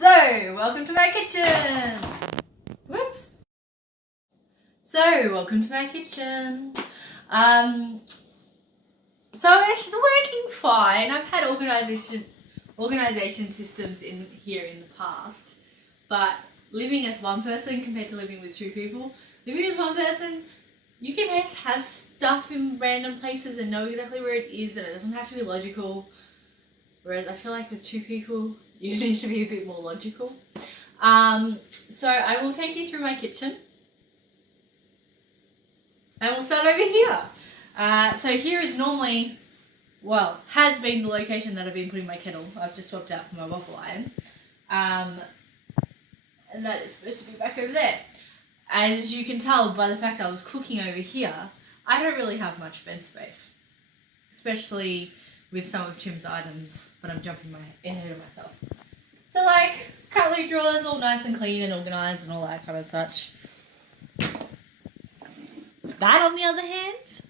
So, welcome to my kitchen. Whoops. So, welcome to my kitchen. So it's working fine. I've had organization systems in here in the past, but living as one person compared to living with two people, living as one person, you can just have stuff in random places and know exactly where it is, and it doesn't have to be logical. Whereas I feel like with two people, you need to be a bit more logical. So I will take you through my kitchen. And we'll start over here. So here is normally, well, has been the location that I've been putting my kettle. I've just swapped out for my waffle iron. And that is supposed to be back over there. As you can tell by the fact I was cooking over here, I don't really have much bed space. Especially with some of Tim's items, but I'm jumping ahead of myself. So like, cutlery drawers all nice and clean and organised and all that kind of such. That on the other hand,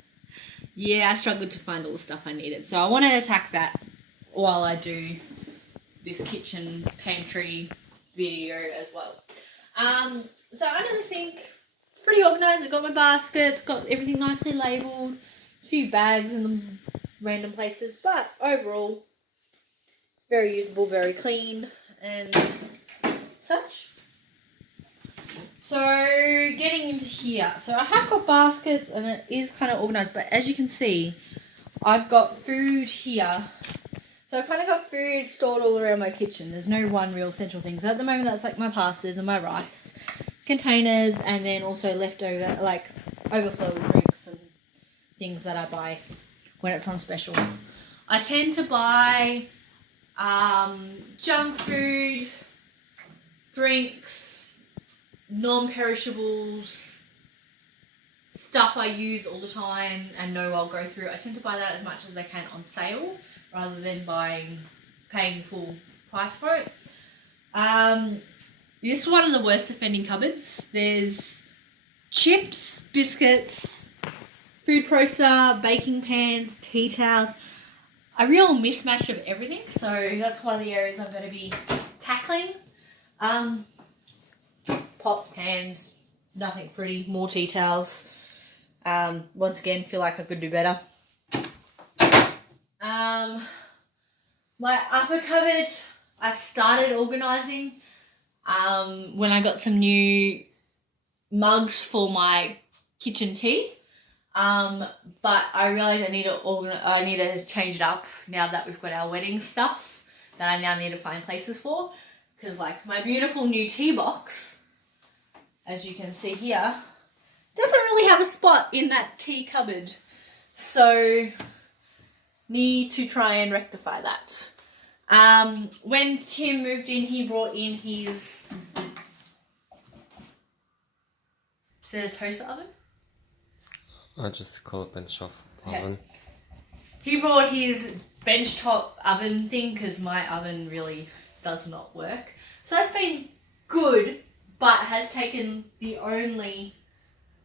yeah, I struggled to find all the stuff I needed. So I want to attack that while I do this kitchen pantry video as well. So I don't think it's pretty organised. I've got my baskets, got everything nicely labelled, a few bags in the random places, but overall very usable, very clean and such. So getting into here, so I have got baskets and it is kind of organised, but as you can see I've got food here. So I've kind of got food stored all around my kitchen. There's no one real central thing. So at the moment that's like my pastas and my rice containers, and then also leftover, like overflow drinks and things that I buy when it's on special. I tend to buy junk food, drinks, non-perishables, stuff I use all the time and know I'll go through. I tend to buy that as much as I can on sale rather than paying full price for it. This is one of the worst offending cupboards. There's chips, biscuits, food processor, baking pans, tea towels, a real mismatch of everything. So that's one of the areas I'm going to be tackling. Pots, pans, nothing pretty, more tea towels. Once again, feel like I could do better. My upper cupboard, I started organising when I got some new mugs for my kitchen tea. But I realised I need to change it up now that we've got our wedding stuff that I now need to find places for. Because like my beautiful new tea box, as you can see here, doesn't really have a spot in that tea cupboard. So need to try and rectify that. When Tim moved in, he brought in his, is it a toaster oven? I just call it benchtop oven. He brought his benchtop oven thing because my oven really does not work. So that's been good, but has taken the only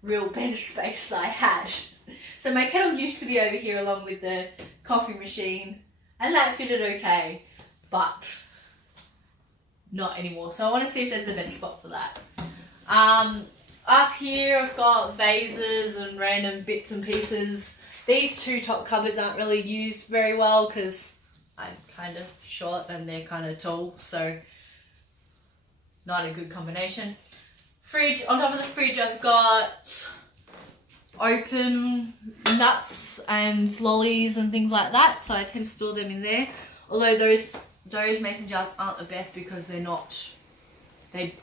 real bench space I had. So my kettle used to be over here along with the coffee machine, and that fitted okay, but not anymore. So I want to see if there's a bench spot for that. Up here I've got vases and random bits and pieces. These two top cupboards aren't really used very well because I'm kind of short and they're kind of tall, so not a good combination. Fridge, on top of the fridge I've got open nuts and lollies and things like that, so I tend to store them in there. Although those mason jars aren't the best because they're not, they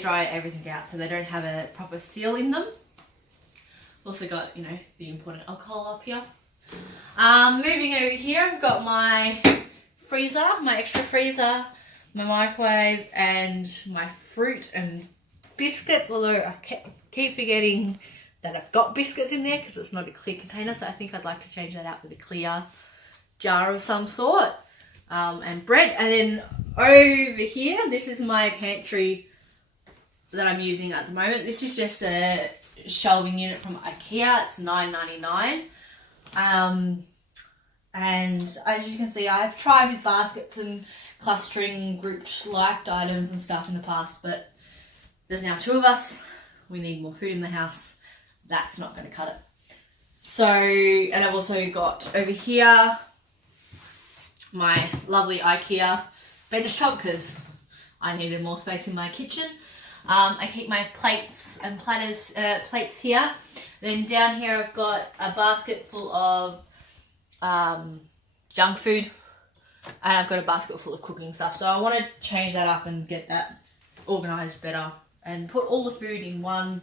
dry everything out, so they don't have a proper seal in them. Also got, you know, the important alcohol up here. Moving over here, I've got my freezer, my extra freezer, my microwave, and my fruit and biscuits, although I keep forgetting that I've got biscuits in there because it's not a clear container, so I think I'd like to change that out with a clear jar of some sort. And bread. And then over here, this is my pantry that I'm using at the moment. This is just a shelving unit from IKEA. It's $9.99. And as you can see, I've tried with baskets and clustering grouped liked items and stuff in the past, but there's now 2 of us. We need more food in the house. That's not going to cut it. So, and I've also got over here my lovely IKEA bench top because I needed more space in my kitchen. I keep my plates and plates here. Then down here I've got a basket full of junk food, and I've got a basket full of cooking stuff. So I want to change that up and get that organised better and put all the food in one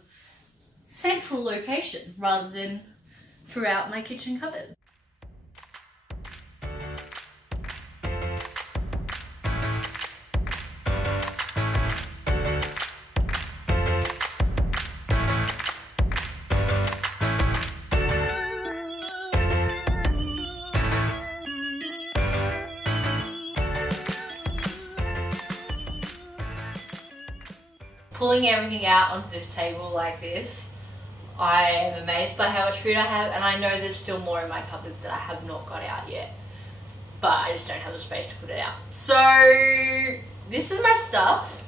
central location rather than throughout my kitchen cupboard. Pulling everything out onto this table like this, I am amazed by how much food I have, and I know there's still more in my cupboards that I have not got out yet, but I just don't have the space to put it out. So this is my stuff,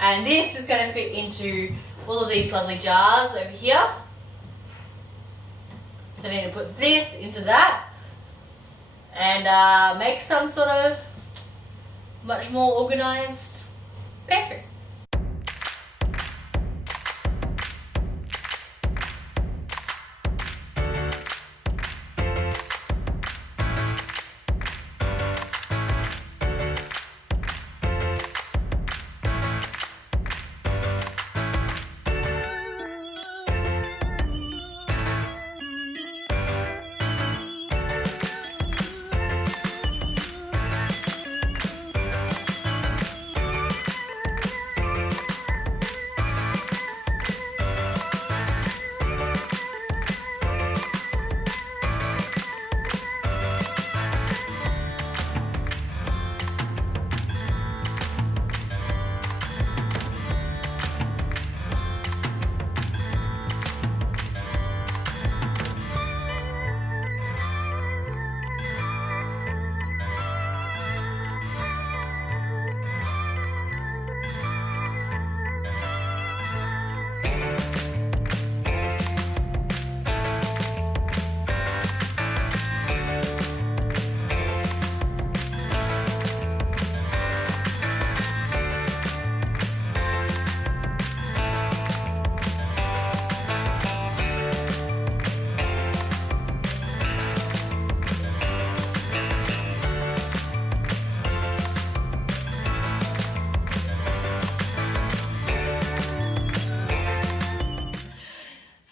and this is going to fit into all of these lovely jars over here. So I need to put this into that and make some sort of much more organised pantry.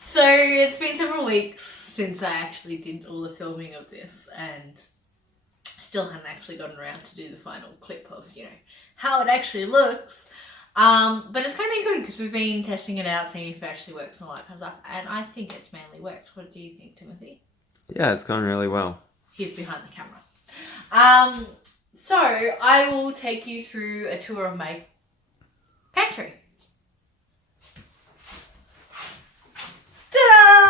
So it's been several weeks since I actually did all the filming of this, and still haven't actually gotten around to do the final clip of, you know, how it actually looks. But it's kind of been good because we've been testing it out, seeing if it actually works and all that kind of stuff, and I think it's mainly worked. What do you think, Timothy? Yeah, it's gone really well. He's behind the camera. So I will take you through a tour of my pantry. Ta-da!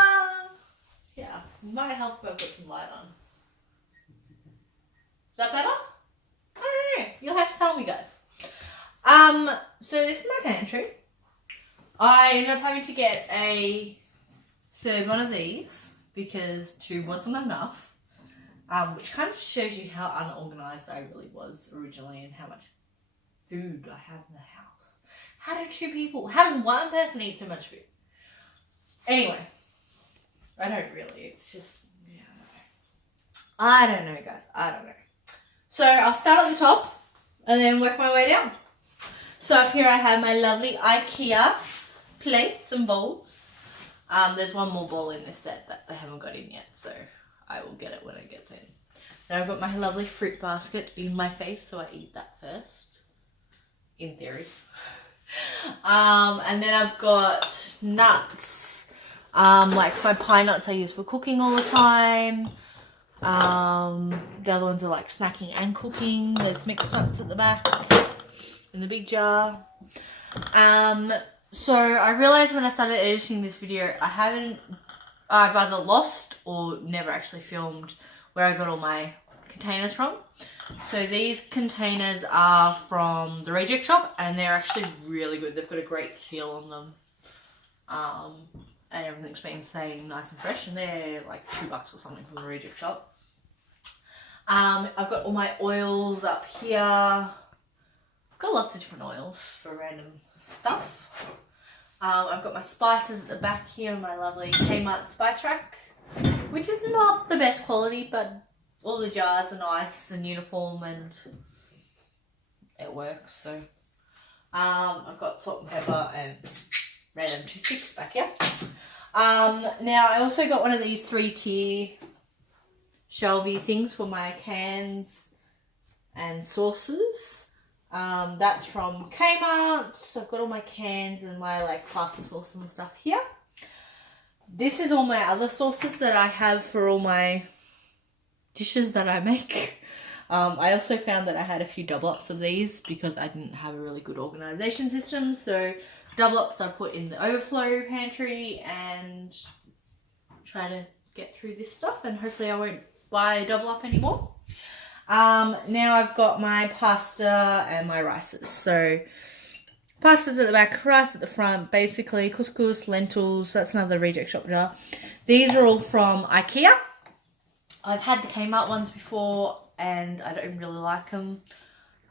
Yeah, might help if I put some light on. Is that better? I don't know. You'll have to tell me, guys. So this is my pantry. I ended up having to get a third one of these because 2 wasn't enough. Which kind of shows you how unorganised I really was originally and how much food I have in the house. How does one person eat so much food? Anyway, I don't really, it's just, yeah, I don't know, guys, I don't know. So I'll start at the top and then work my way down. So up here I have my lovely IKEA plates and bowls. There's one more bowl in this set that they haven't got in yet, so I will get it when it gets in. Now I've got my lovely fruit basket in my face, so I eat that first, in theory. And then I've got nuts. Like my pine nuts I use for cooking all the time. The other ones are like snacking and cooking. There's mixed nuts at the back in the big jar. So I realized when I started editing this video, I've either lost or never actually filmed where I got all my containers from. So these containers are from the Reject Shop, and they're actually really good. They've got a great seal on them. And everything's been staying nice and fresh, and they're like $2 or something from the Reject Shop. I've got all my oils up here. I've got lots of different oils for random stuff. I've got my spices at the back here in my lovely Kmart spice rack, which is not the best quality, but all the jars are nice and uniform and it works. So I've got salt and pepper and random toothpicks back here. Now I also got one of these 3-tier shelvy things for my cans and sauces. That's from Kmart. So I've got all my cans and my like pasta sauce and stuff here. This is all my other sauces that I have for all my dishes that I make. I also found that I had a few double ups of these because I didn't have a really good organization system. So double ups I put in the overflow pantry and try to get through this stuff, and hopefully I won't buy a double up anymore. Now I've got my pasta and my rices. So pasta's at the back, rice at the front, basically couscous, lentils. That's another Reject Shop jar. These are all from IKEA. I've had the Kmart ones before and I don't really like them.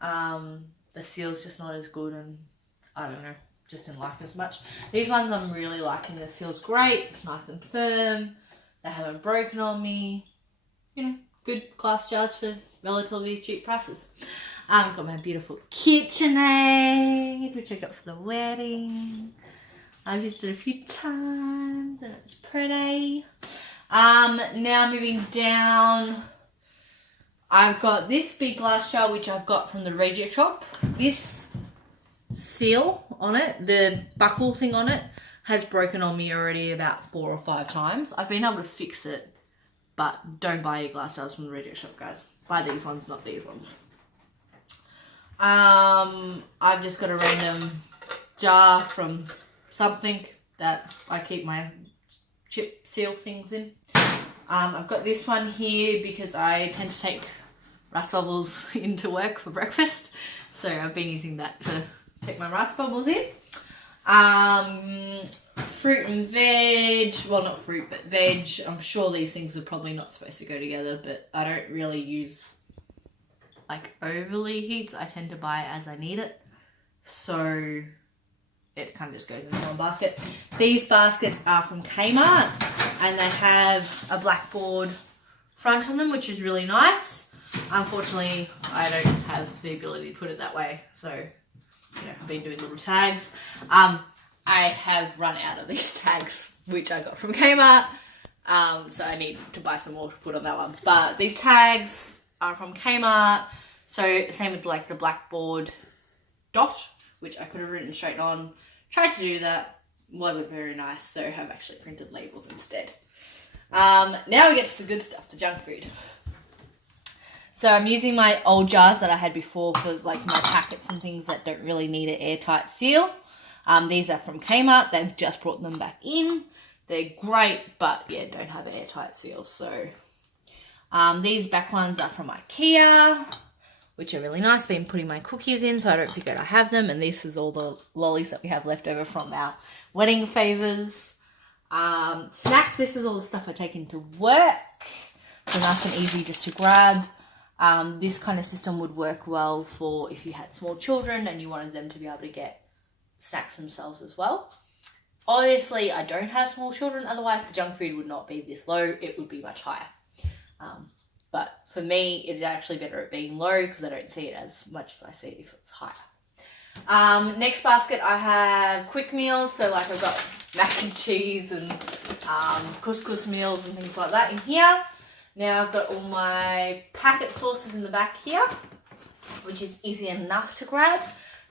The seal's just not as good, and I don't know, just didn't like it as much. These ones I'm really liking. The seal's great, it's nice and firm, they haven't broken on me. You know, good glass jars for relatively cheap prices. I've got my beautiful KitchenAid, which I got for the wedding. I've used it a few times and it's pretty. Now moving down, I've got this big glass jar which I've got from the Reject Shop. This seal on it, the buckle thing on it, has broken on me already about 4 or 5 times. I've been able to fix it, but don't buy your glass jars from the Reject Shop, guys. Buy these ones, not these ones. I've just got a random jar from something that I keep my chip seal things in. I've got this one here because I tend to take rice bubbles into work for breakfast. So I've been using that to take my rice bubbles in. Fruit and veg, well not fruit but veg. I'm sure these things are probably not supposed to go together, but I don't really use like overly heaps. I tend to buy as I need it. So it kind of just goes in one basket. These baskets are from Kmart and they have a blackboard front on them, which is really nice. Unfortunately, I don't have the ability to put it that way. So, you know, I've been doing little tags. I have run out of these tags, which I got from Kmart. So I need to buy some more to put on that one. But these tags are from Kmart. So same with like the blackboard dot, which I could have written straight on. Tried to do that, wasn't very nice, so I've actually printed labels instead. Now we get to the good stuff, the junk food. So I'm using my old jars that I had before for like my packets and things that don't really need an airtight seal. These are from Kmart, they've just brought them back in. They're great, but yeah, don't have an airtight seal. So these back ones are from IKEA, which are really nice. Been putting my cookies in so I don't forget I have them. And this is all the lollies that we have left over from our wedding favours. Snacks, this is all the stuff I take into work. So nice and easy just to grab. This kind of system would work well for if you had small children and you wanted them to be able to get snacks themselves as well. Obviously, I don't have small children, otherwise the junk food would not be this low, it would be much higher. But for me, it's actually better at being low because I don't see it as much as I see it if it's higher. Next basket, I have quick meals. So like I've got mac and cheese and couscous meals and things like that in here. Now I've got all my packet sauces in the back here, which is easy enough to grab.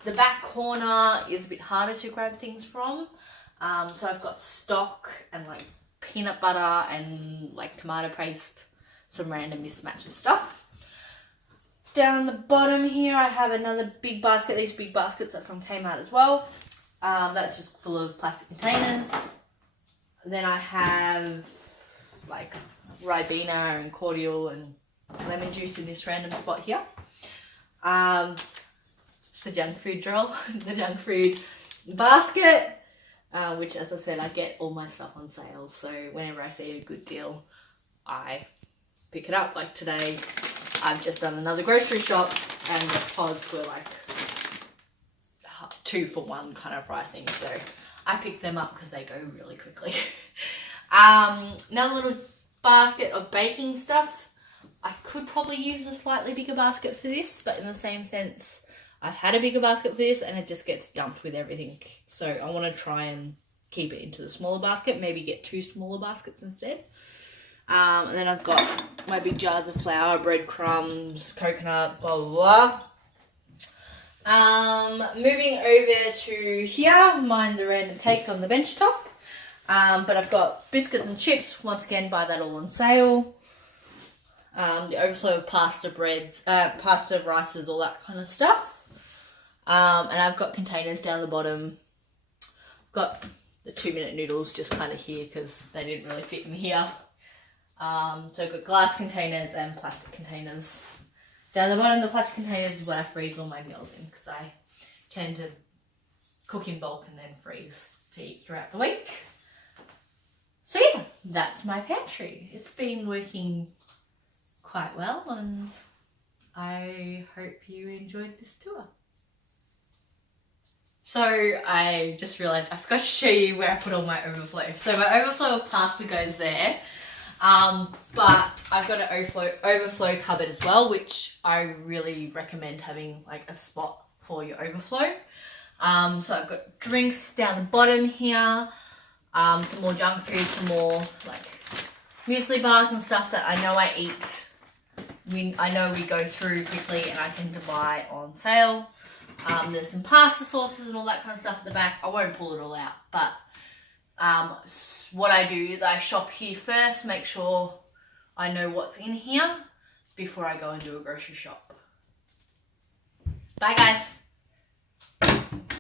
The back corner is a bit harder to grab things from. So I've got stock and like peanut butter and like tomato paste, some random mismatch of stuff. Down the bottom here I have another big basket. These big baskets are from Kmart as well. That's just full of plastic containers. Then I have like Ribena and cordial and lemon juice in this random spot here. It's the junk food drawer, the junk food basket, which, as I said, I get all my stuff on sale. So whenever I see a good deal, I pick it up. Like today, I've just done another grocery shop and the pods were like 2 for 1 kind of pricing. So I picked them up because they go really quickly. Another little basket of baking stuff. I could probably use a slightly bigger basket for this, but in the same sense, I've had a bigger basket for this and it just gets dumped with everything. So I want to try and keep it into the smaller basket, maybe get 2 smaller baskets instead. And then I've got my big jars of flour, breadcrumbs, coconut, blah, blah, blah. Moving over to here, mind the random cake on the bench top. But I've got biscuits and chips, once again, buy that all on sale. The overflow of pasta breads, pasta, rices, all that kind of stuff. And I've got containers down the bottom. I've got the 2-minute noodles just kind of here because they didn't really fit in here. So I've got glass containers and plastic containers. Down the bottom, the plastic containers is what I freeze all my meals in because I tend to cook in bulk and then freeze to eat throughout the week. So yeah, that's my pantry. It's been working quite well and I hope you enjoyed this tour. So I just realised I forgot to show you where I put all my overflow. So my overflow of pasta goes there, but I've got an overflow cupboard as well, which I really recommend having like a spot for your overflow. So I've got drinks down the bottom here, some more junk food, some more like muesli bars and stuff that I know I eat. I know we go through quickly and I tend to buy on sale. There's some pasta sauces and all that kind of stuff at the back. I won't pull it all out, but what I do is I shop here first, make sure I know what's in here before I go and do a grocery shop. Bye guys.